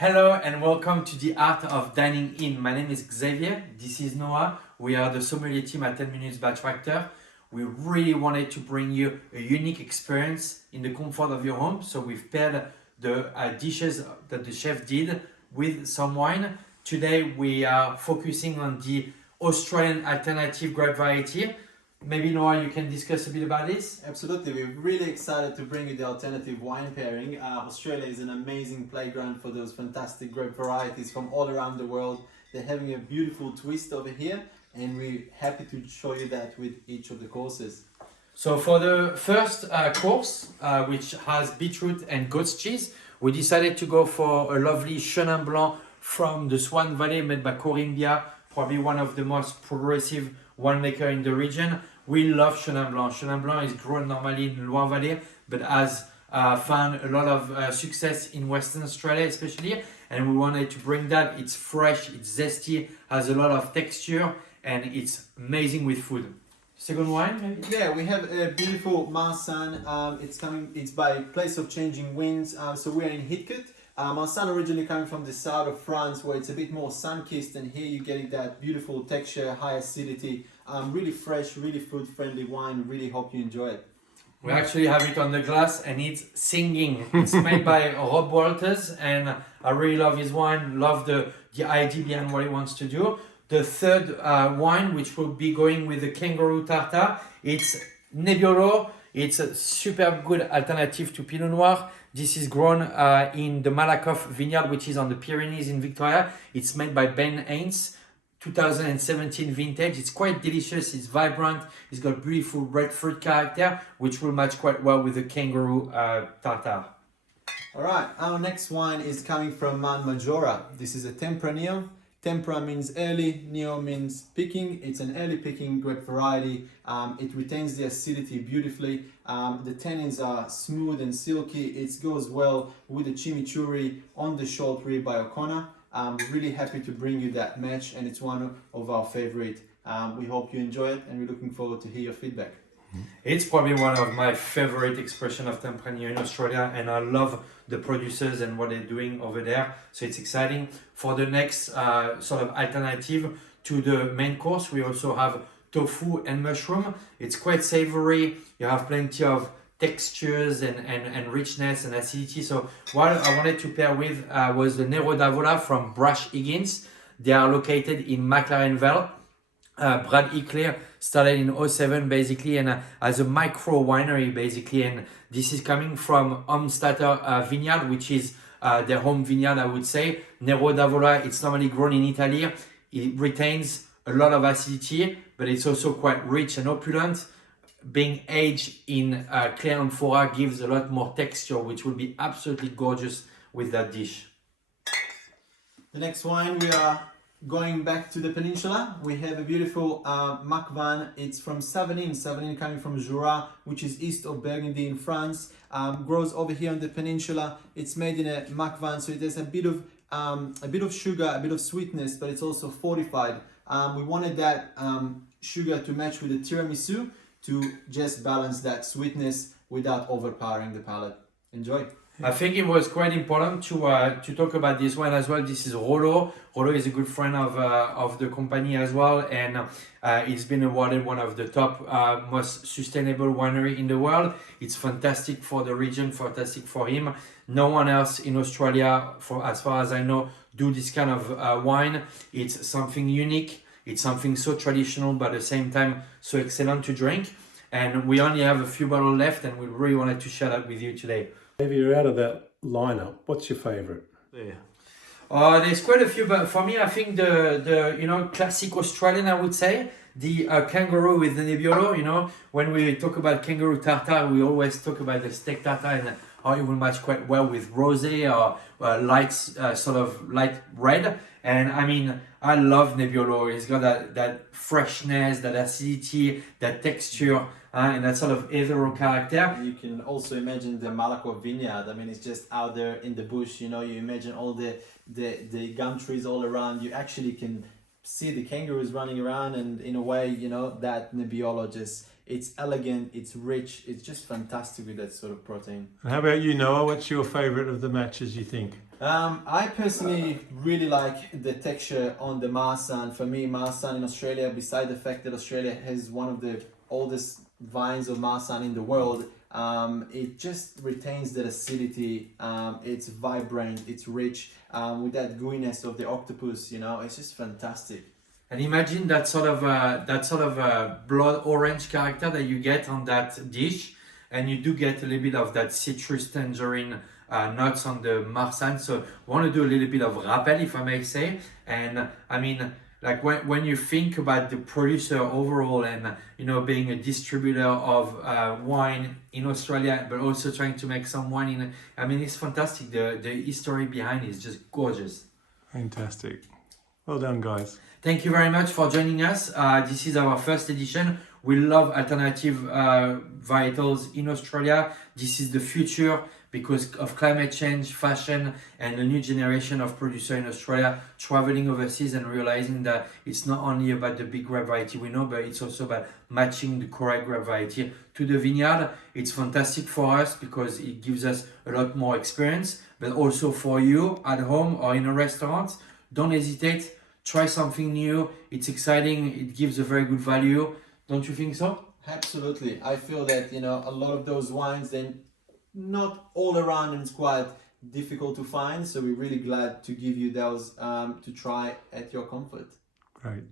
Hello and welcome to the Art of Dining In. My name is Xavier, this is Noah. We are the sommelier team at 10 Minutes by Tractor. We really wanted to bring you a unique experience in the comfort of your home. So we've paired the dishes that the chef did with some wine. Today we are focusing on the Australian alternative grape variety. Maybe Noah, you can discuss a bit about this? Absolutely, we're really excited to bring you the alternative wine pairing. Australia is an amazing playground for those fantastic grape varieties from all around the world. They're having a beautiful twist over here, and we're happy to show you that with each of the courses. So for the first course, which has beetroot and goat's cheese, we decided to go for a lovely Chenin Blanc from the Swan Valley made by Corimbia, probably one of the most progressive winemaker in the region. We love Chenin Blanc. Chenin Blanc is grown normally in Loire Valley, but has found a lot of success in Western Australia especially, and we wanted to bring that. It's fresh, it's zesty, has a lot of texture, and it's amazing with food. Second wine, maybe? Yeah, we have a beautiful Marsanne. It's by Place of Changing Winds. So we're in Hitcut. Marsanne originally coming from the south of France, where it's a bit more sun-kissed, and here you're getting that beautiful texture, high acidity, really fresh, really food-friendly wine. Really hope you enjoy it. We actually have it on the glass and it's singing. It's made by Rob Walters, and I really love his wine, love the idea behind what he wants to do. The third wine, which will be going with the kangaroo tartar, it's Nebbiolo. It's a super good alternative to Pinot Noir. This is grown in the Malakoff vineyard, which is on the Pyrenees in Victoria. It's made by Ben Haynes, 2017 vintage. It's quite delicious, it's vibrant, it's got beautiful red fruit character, which will match quite well with the kangaroo tartar. All right, our next wine is coming from Mount Majora. This is a Tempranillo. Tempra means early, Neo means picking. It's an early picking grape variety. It retains the acidity beautifully. The tannins are smooth and silky. It goes well with the chimichurri on the short rib by O'Connor. I'm really happy to bring you that match, and it's one of our favorite. We hope you enjoy it, and we're looking forward to hear your feedback. It's probably one of my favorite expression of Tempranillo in Australia, and I love the producers and what they're doing over there. So it's exciting. For the next sort of alternative to the main course, we also have tofu and mushroom. It's quite savory. You have plenty of textures and richness and acidity. So what I wanted to pair with was the Nero d'Avola from Brash Higgins. They are located in McLaren Vale. Brad Eclair started in 2007 basically, and as a micro winery basically, and this is coming from Homstatter vineyard, which is their home vineyard, I would say. Nero d'Avola, it's normally grown in Italy. It retains a lot of acidity, but it's also quite rich and opulent. Being aged in clear amphora gives a lot more texture, which will be absolutely gorgeous with that dish. The next wine, we are going back to the peninsula. We have a beautiful Macvan. It's from Savagnin. Savagnin coming from Jura, which is east of Burgundy in France. Grows over here on the peninsula. It's made in a Macvan, so it has a bit of sugar, a bit of sweetness, but it's also fortified. We wanted that sugar to match with the tiramisu to just balance that sweetness without overpowering the palate. Enjoy. I think it was quite important to talk about this one as well. This is Rollo. Rollo is a good friend of the company as well, and it's been awarded one of the top most sustainable winery in the world. It's fantastic for the region, fantastic for him. No one else in Australia, for as far as I know, do this kind of wine. It's something unique. It's something so traditional, but at the same time so excellent to drink. And we only have a few bottles left, and we really wanted to share that with you today. If you're out of that lineup, what's your favourite? Yeah. There's quite a few, but for me, I think the classic Australian, I would say, the kangaroo with the Nebbiolo. When we talk about kangaroo tartar, we always talk about the steak tartar and how it will match quite well with rosé or light, sort of light red. And I mean, I love Nebbiolo. It's got that freshness, that acidity, that texture, and that sort of ethereal character. You can also imagine the Malakoff vineyard. I mean, it's just out there in the bush. You imagine all the gum trees all around. You actually can see the kangaroos running around, and in a way, that Nebbiolo it's elegant, it's rich, it's just fantastic with that sort of protein. And how about you, Noah? What's your favourite of the matches, you think? I personally really like the texture on the Marsan. For me, Marsan in Australia, beside the fact that Australia has one of the oldest vines of Marsan in the world, it just retains that acidity. It's vibrant, it's rich, with that gooiness of the octopus. You know, it's just fantastic. And imagine that sort of blood orange character that you get on that dish, and you do get a little bit of that citrus tangerine nuts on the marsan. So want to do a little bit of rappel, if I may say. And I mean, like when you think about the producer overall, and being a distributor of wine in Australia, but also trying to make some wine in. I mean, it's fantastic. The history behind it is just gorgeous. Fantastic. Well done, guys. Thank you very much for joining us. This is our first edition. We love alternative varietals in Australia. This is the future because of climate change, fashion, and a new generation of producers in Australia traveling overseas and realizing that it's not only about the big grape variety we know, but it's also about matching the correct grape variety to the vineyard. It's fantastic for us because it gives us a lot more experience, but also for you at home or in a restaurant. Don't hesitate. Try something new. It's exciting. It gives a very good value. Don't you think so? Absolutely. I feel that, a lot of those wines, they're not all around and it's quite difficult to find. So we're really glad to give you those to try at your comfort. Great.